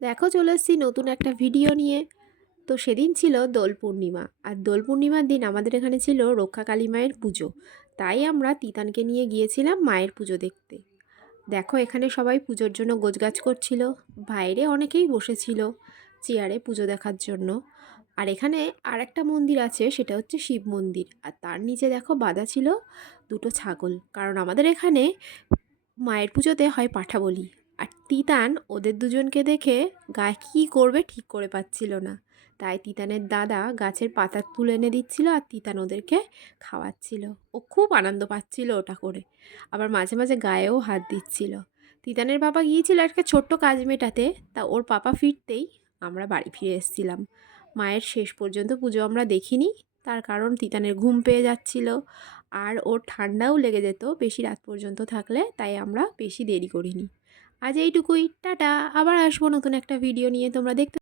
দেখো চলে এসেছি নতুন একটা ভিডিও নিয়ে। তো সেদিন ছিল দোল পূর্ণিমা, আর দোল পূর্ণিমার দিন আমাদের এখানে ছিল রক্ষাকালী মায়ের পুজো। তাই আমরা তিতানকে নিয়ে গিয়েছিলাম মায়ের পুজো দেখতে। দেখো এখানে সবাই পুজোর জন্য গোছগাছ করছিল। বাইরে অনেকেই বসেছিল চেয়ারে পুজো দেখার জন্য। আর এখানে আর একটা মন্দির আছে, সেটা হচ্ছে শিব মন্দির, আর তার নিচে দেখো বাঁধা ছিল দুটো ছাগল, কারণ আমাদের এখানে মায়ের পুজোতে হয় পাঠা বলি। আর তিতান ওদের দুজনকে দেখে গায়ে কী করবে ঠিক করে পাচ্ছিল না, তাই তিতানের দাদা গাছের পাতা তুলে এনে দিচ্ছিল আর তিতান ওদেরকে খাওয়াচ্ছিল। ও খুব আনন্দ পাচ্ছিল ওটা করে, আবার মাঝে মাঝে গায়েও হাত দিচ্ছিল। তিতানের বাবা গিয়েছিল একটা ছোট্ট কাজ মেটাতে, তা ওর পাপা ফিরতেই আমরা বাড়ি ফিরে এসেছিলাম। মায়ের শেষ পর্যন্ত পুজো আমরা দেখিনি, তার কারণ তিতানের ঘুম পেয়ে যাচ্ছিল, আর ওর ঠান্ডাও লেগে যেত বেশি রাত পর্যন্ত থাকলে, তাই আমরা বেশি দেরি করিনি। আজ এইটুকুই, টাটা। আবার আসবো নতুন একটা ভিডিও নিয়ে, তোমরা দেখতে